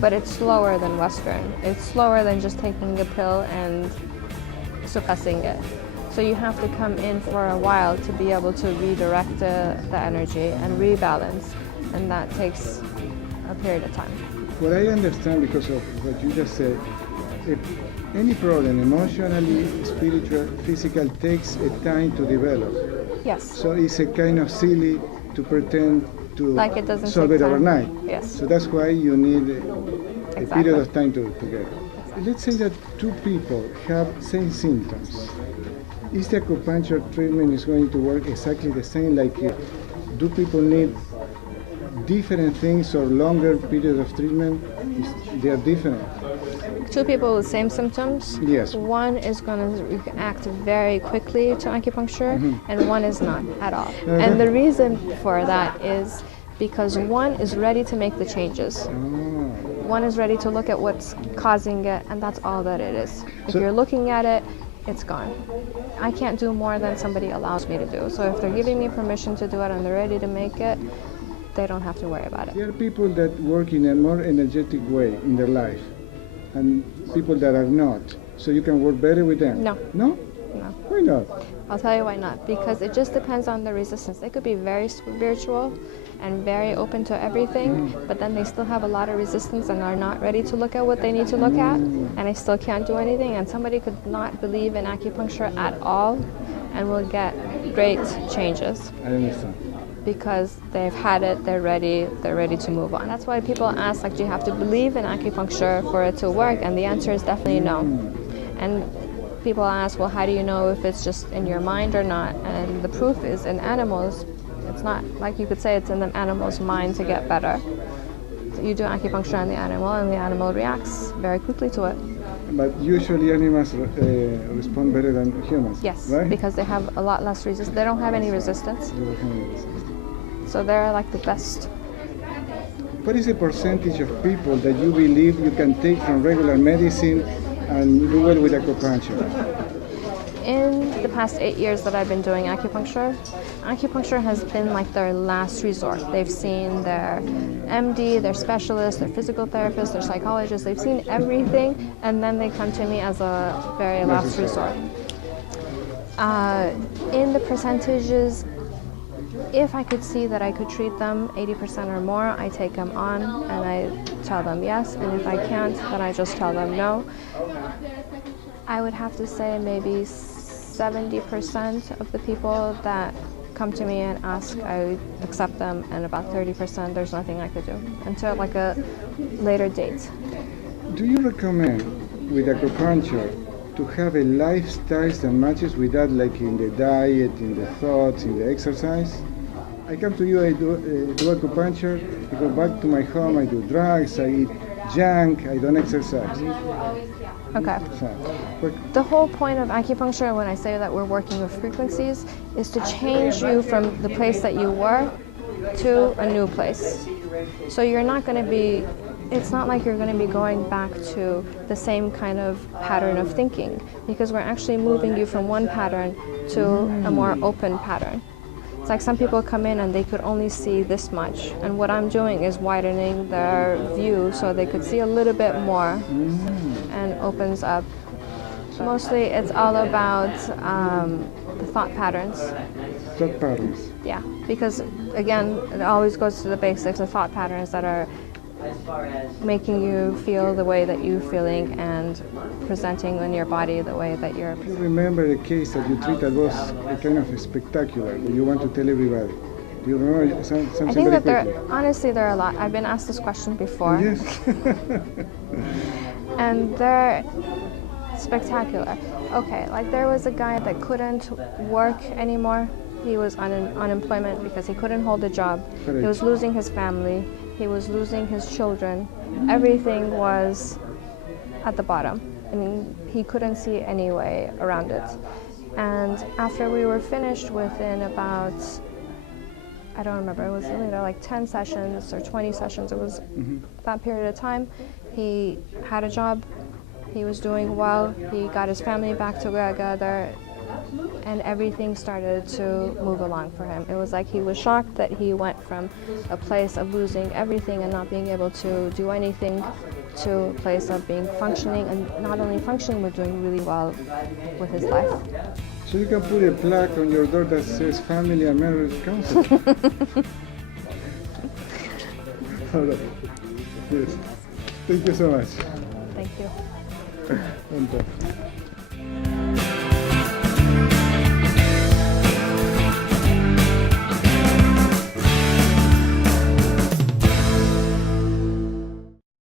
but it's slower than Western. It's slower than just taking a pill and suppressing it. So you have to come in for a while to be able to redirect the energy and rebalance, and that takes a period of time. What I understand, because of what you just said, if any problem, emotionally, spiritual, physical, takes a time to develop. Yes. So it's a kind of silly to pretend to like it doesn't solve take it time. overnight. Yes. So that's why you need a Exactly. period of time to get it. Let's say that two people have same symptoms. Is the acupuncture treatment is going to work exactly the same like you? Do people need different things or longer periods of treatment? They are different. Two people with same symptoms. Yes. One is going to react very quickly to acupuncture, and one is not at all. Okay. And the reason for that is because one is ready to make the changes. One is ready to look at what's causing it, and that's all that it is. If you're looking at it, it's gone. I can't do more than somebody allows me to do. So if they're giving me permission to do it and they're ready to make it, they don't have to worry about it. There are people that work in a more energetic way in their life, and people that are not. So you can work better with them. No. No? No. Why not? I'll tell you why not. Because it just depends on the resistance. They could be very spiritual and very open to everything, but then they still have a lot of resistance and are not ready to look at what they need to look at, and I still can't do anything. And somebody could not believe in acupuncture at all and will get great changes. I understand. Because they've had it, they're ready to move on. That's why people ask, like, do you have to believe in acupuncture for it to work? And the answer is definitely no. And people ask, well, how do you know if it's just in your mind or not? And the proof is in animals. It's not like you could say it's in the animal's mind to get better. So you do acupuncture on the animal reacts very quickly to it. But usually animals respond better than humans. Yes, right? because they have a lot less resistance. They don't have any resistance. So they're like the best. What is the percentage of people that you believe you can take from regular medicine and do well with acupuncture? In the past 8 years that I've been doing acupuncture has been like their last resort. They've seen their MD, their specialist, their physical therapist, their psychologist. They've seen everything, and then they come to me as a very last resort. In the percentages, if I could see that I could treat them 80% or more, I take them on and I tell them yes, and if I can't, then I just tell them no. I would have to say maybe 70% of the people that come to me and ask, I accept them, and about 30% there's nothing I could do until like a later date. Do you recommend with acupuncture to have a lifestyle that matches with that, like in the diet, in the thoughts, in the exercise? I come to you, I do acupuncture, I go back to my home, I do drugs, I eat junk, I don't exercise. Okay. The whole point of acupuncture, when I say that we're working with frequencies, is to change you from the place that you were to a new place. So you're not going to be, it's not like you're going to be going back to the same kind of pattern of thinking, because we're actually moving you from one pattern to a more open pattern. It's like some people come in and they could only see this much, and what I'm doing is widening their view so they could see a little bit more, and opens up. Mostly it's all about the thought patterns. Thought patterns. Yeah, because again, it always goes to the basics of thought patterns that are making you feel the way that you're feeling and presenting in your body the way that you're presenting. I remember a case that you treated was a kind of spectacular, that you want to tell everybody. Do you remember something I think very that quickly? honestly, there are a lot. I've been asked this question before. Yes. And they're spectacular. Okay, like there was a guy that couldn't work anymore. He was on unemployment because he couldn't hold a job. Correct. He was losing his family. He was losing his children. Everything was at the bottom, and he couldn't see any way around it. And after we were finished, within about, I don't remember, it was either like 10 sessions or 20 sessions, it was that period of time, he had a job, he was doing well, he got his family back together, and everything started to move along for him. It was like he was shocked that he went from a place of losing everything and not being able to do anything to a place of being functioning, and not only functioning but doing really well with his life. So you can put a plaque on your door that says Family and Marriage Counselor. All right. Yes. Thank you so much. Thank you. Okay.